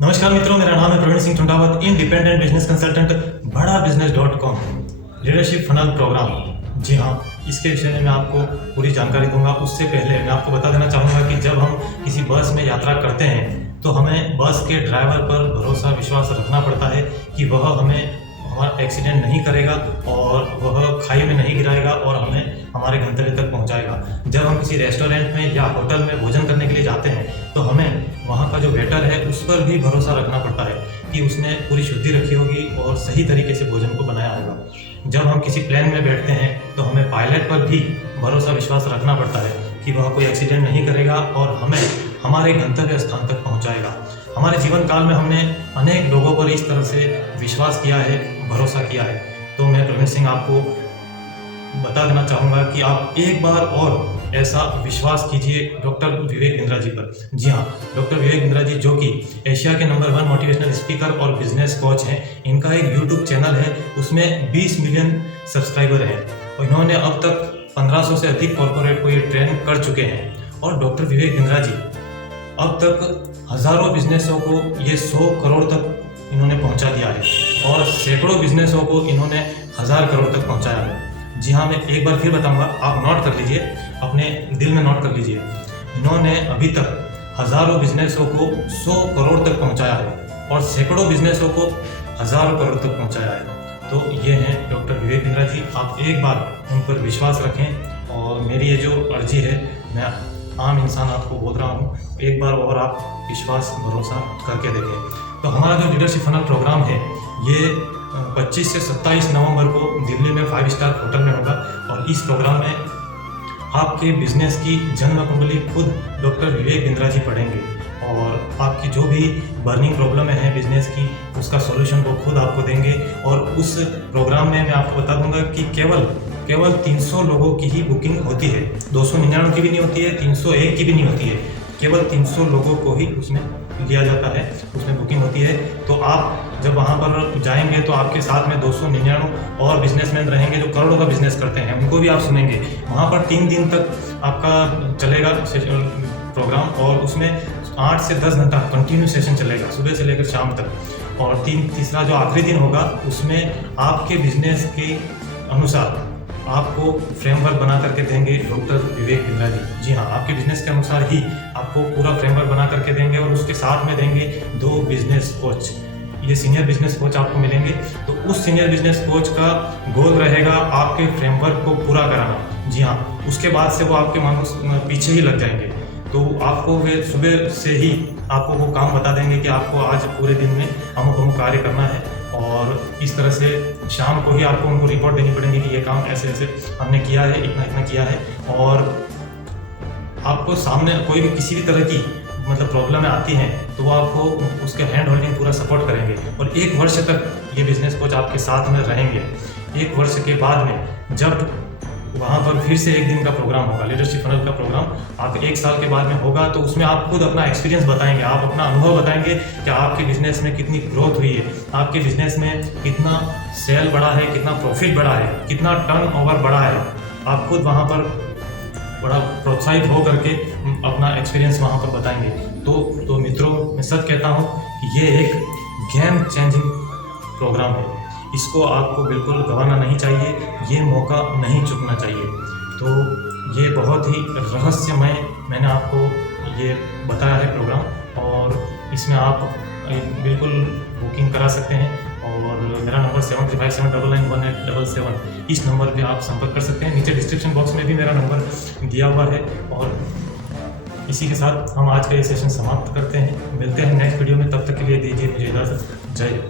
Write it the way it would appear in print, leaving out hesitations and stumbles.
नमस्कार मित्रों, मेरा नाम है Praveen Singh Tundawat, independent business consultant Bada business.com leadership funnel program. जी हाँ, इसके विषय में मैं आपको पूरी जानकारी दूंगा। उससे पहले मैं आपको बता देना चाहूँगा कि जब हम किसी बस में यात्रा करते हैं तो हमें बस के ड्राइवर पर भरोसा विश्वास रखना पड़ता है कि वह हमें हमारा एक्सीडेंट नहीं करेगा और वह खाई में नहीं गिराएगा और हमें हमारे गंतव्य तक पहुंचाएगा। जब हम किसी रेस्टोरेंट में या होटल में भोजन करने के लिए जाते हैं तो हमें वहां का जो वेटर है उस पर भी भरोसा रखना पड़ता है कि उसने पूरी शुद्धि रखी होगी और सही तरीके से भोजन को बनाया होगा। जब हम किसी प्लेन में बैठते हैं तो हमें पायलट पर भी भरोसा विश्वास रखना पड़ता है कि वह कोई एक्सीडेंट नहीं करेगा और हमें हमारे गंतव्य स्थान तक पहुंचाएगा। हमारे जीवन काल में हमने अनेक लोगों पर इस तरह से विश्वास किया है, भरोसा किया है। तो मैं प्रवीण सिंह आपको बता देना चाहूँगा कि आप एक बार और ऐसा विश्वास कीजिए डॉक्टर विवेक बिंद्रा जी पर। जी हाँ, डॉक्टर विवेक बिंद्रा जी जो कि एशिया के नंबर 1 मोटिवेशनल स्पीकर और बिजनेस कोच हैं। इनका एक यूट्यूब चैनल है, उसमें 20 मिलियन सब्सक्राइबर हैं और इन्होंने अब तक 1500 से अधिक कॉर्पोरेट को ये ट्रेन कर चुके हैं। और डॉक्टर विवेक बिंद्रा जी अब तक हज़ारों बिजनेसों को ये 100 करोड़ तक इन्होंने पहुंचा दिया है और सैकड़ों बिजनेसों को इन्होंने 1000 करोड़ तक पहुंचाया है। जी हाँ, मैं एक बार फिर बताऊंगा, आप नोट कर लीजिए, अपने दिल में नोट कर लीजिए। इन्होंने अभी तक हज़ारों बिजनेसों को 100 करोड़ तक पहुंचाया है और सैकड़ों बिजनेसों को 1000 करोड़ तक पहुंचाया है। तो ये हैं डॉक्टर विवेक बिंद्रा जी। आप एक बार उन पर विश्वास रखें और मेरी ये जो अर्जी है, मैं आम इंसान आपको बोल रहा हूँ, एक बार और आप विश्वास भरोसा करके देखें। तो हमारा जो लीडरशिप फनल प्रोग्राम है ये 25 से 27 नवंबर को दिल्ली में 5 स्टार होटल में होगा और इस प्रोग्राम में आपके बिजनेस की जन्म कुंडली खुद डॉक्टर विवेक बिंद्रा जी पढ़ेंगे और आपकी जो भी बर्निंग प्रॉब्लम है बिजनेस की, उसका सॉल्यूशन वो खुद आपको देंगे। और उस प्रोग्राम में मैं आपको बता दूंगा कि केवल 300 लोगों की ही बुकिंग होती है, 299 की भी नहीं होती है, 301 की भी नहीं होती है, केवल 300 लोगों को ही उसमें लिया जाता है, उसमें बुकिंग होती है। तो आप जब वहाँ पर जाएंगे तो आपके साथ में 299 और बिजनेसमैन रहेंगे जो करोड़ों का बिजनेस करते हैं, उनको भी आप सुनेंगे। वहाँ पर 3 दिन तक आपका चलेगा प्रोग्राम और उसमें 8 से 10 घंटा कंटिन्यू सेशन चलेगा, सुबह से लेकर शाम तक। और तीसरा जो आखिरी दिन होगा उसमें आपके बिजनेस के अनुसार आपको फ्रेमवर्क बना करके देंगे डॉक्टर विवेक बिंद्रा जी। जी हाँ, आपके बिजनेस के अनुसार ही आपको पूरा फ्रेमवर्क बना करके देंगे और उसके साथ में देंगे 2 बिजनेस कोच। ये सीनियर बिजनेस कोच आपको मिलेंगे। तो उस सीनियर बिजनेस कोच का गोल रहेगा आपके फ्रेमवर्क को पूरा कराना। जी हाँ, उसके बाद से वो आपके मानो पीछे ही लग जाएंगे। तो आपको वे सुबह से ही आपको वो काम बता देंगे कि आपको आज पूरे दिन में अमुक कार्य करना है और इस तरह से शाम को ही आपको उनको रिपोर्ट देनी पड़ेगी कि ये काम ऐसे ऐसे हमने किया है, इतना इतना किया है। और आपको सामने कोई भी किसी भी तरह की प्रॉब्लम आती हैं तो वो आपको उसके हैंड होल्डिंग पूरा सपोर्ट करेंगे और 1 वर्ष तक ये बिजनेस कोच आपके साथ में रहेंगे। 1 वर्ष के बाद में जब वहाँ पर फिर से 1 दिन का प्रोग्राम होगा, लीडरशिप फनल का प्रोग्राम आप 1 साल के बाद में होगा, तो उसमें आप खुद अपना एक्सपीरियंस बताएंगे, आप अपना अनुभव बताएंगे कि आपके बिजनेस में कितनी ग्रोथ हुई है, आपके बिजनेस में कितना सेल बढ़ा है, कितना प्रॉफिट बढ़ा है, कितना टर्नओवर बढ़ा है। आप खुद वहाँ पर बड़ा प्रोत्साहित हो करके अपना एक्सपीरियंस वहाँ पर बताएंगे। तो मित्रों, मैं सच कहता हूँ कि ये एक गेम चेंजिंग प्रोग्राम है, इसको आपको बिल्कुल गंवाना नहीं चाहिए, ये मौका नहीं चूकना चाहिए। तो ये बहुत ही रहस्यमय मैंने आपको ये बताया है प्रोग्राम और इसमें आप बिल्कुल बुकिंग करा सकते हैं। और मेरा नंबर 7357991877, इस नंबर पे आप संपर्क कर सकते हैं। नीचे डिस्क्रिप्शन बॉक्स में भी मेरा नंबर दिया हुआ है। और इसी के साथ हम आज का ये सेशन समाप्त करते हैं। मिलते हैं नेक्स्ट वीडियो में, तब तक के लिए दीजिए मुझे इजाज़त। जय हिंद।